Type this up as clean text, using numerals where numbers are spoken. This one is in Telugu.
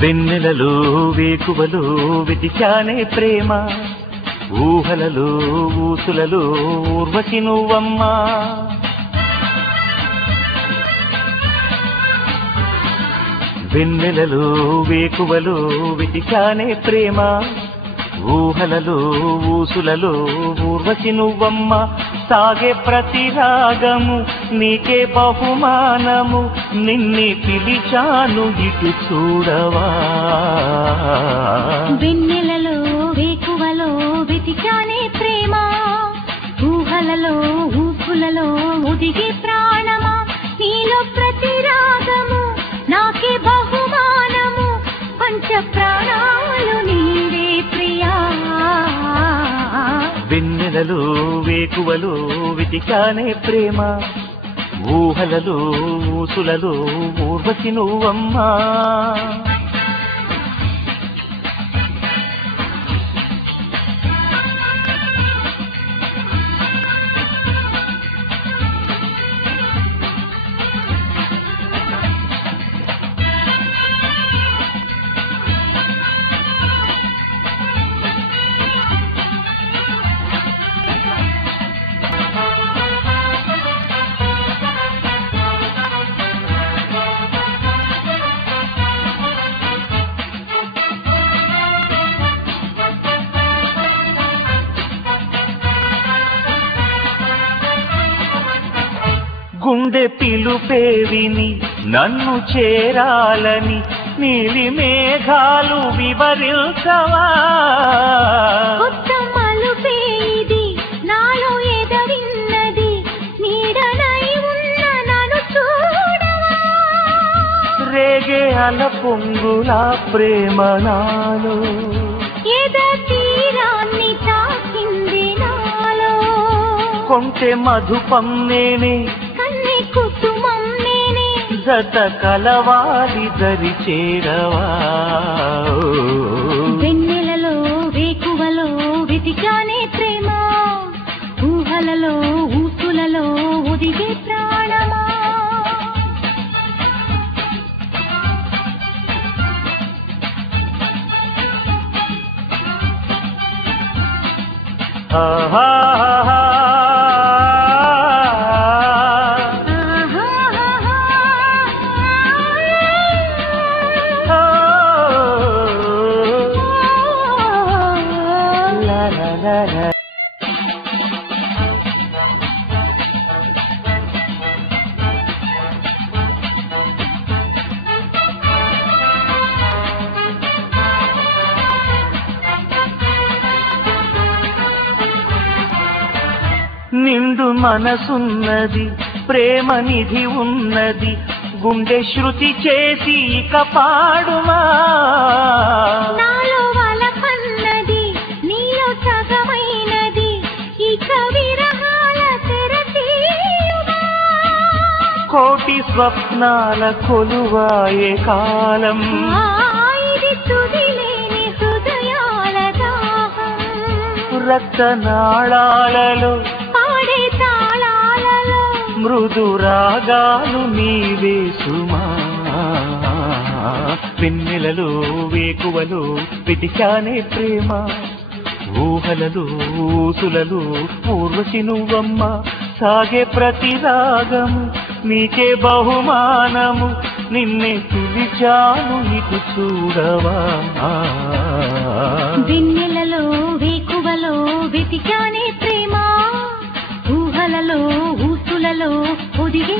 వెన్నెలలో వేకువలో వెతికానే ప్రేమ, ఊహలలో ఊసులలో ఊర్వశి నువ్వమ్మా. వెన్నెలలో వేకువలో వెతికానే ప్రేమ, ఊహలలో ఊసులలో ఊర్వశి నువ్వమ్మ. సాగే ప్రతి రాగము నీకే బహుమానము, నిన్నే పిలిచాను ఇటు చూడవా. వెన్నెలలో వేకువలో వెతికానే ప్రేమ, ఊహలలో ఊసులలో ఒదిగే ప్రాణమా. నీలో ప్రతి రాగము నాకే బహుమానము, పంచ ప్రాణాలు నీవే ప్రియా. వెన్నెలలో వేకువలో వెతికానే ప్రేమ, ఊహలలో ఊసులలో ఊర్వశి నువ్వమ్మా. గుండె పిలుపేవిని నన్ను చేరాలని నీలి మేఘాలు వివరించవా. కొత్త మలుపేది నాలో ఎదవిన్నది, నీడనై ఉన్న నన్ను చూడవా. రేగే అల పొంగులా ప్రేమ నాలో, ఎద తీరాన్ని తాకింది నాలో. కొంటె మధుపం నేనే, కుటుంబం నేనే, జత కలవాలి దరి చేరవా. వెన్నెలలో వేకువలో వెతికానే ప్రేమ, ఊహలలో ఊసులలో ఒదిగే ప్రాణమా. ఆహా నిండు మనసున్నది, ప్రేమ నిధి ఉన్నది, గుండె శృతి చేసి ఇక పాడుమా. నాలో వలపన్నది నీలో సగమైనది, ఇక విరహాల తెరతీయుమా. కోటి స్వప్నాల కొలువాయే కాలం, ఇది తుదిలేని హృదయాల దాహం. రక్తనాళాలలో పాడే తాళాలలో మృదు రాగాలు నీవే సుమా. వెన్నెలలో వేకువలో వెతికానే ప్రేమ, ఊహలలో ఊసులలో ఊర్వశి నువ్వమ్మ. సాగే ప్రతి రాగము నీకే బహుమానము, నిన్నే పిలిచాను ఇటు చూడవా. వెన్నెలలో వేకువలో వెతికానే ప్రేమ, ఊహలలో ఊసులలో ఒదిగే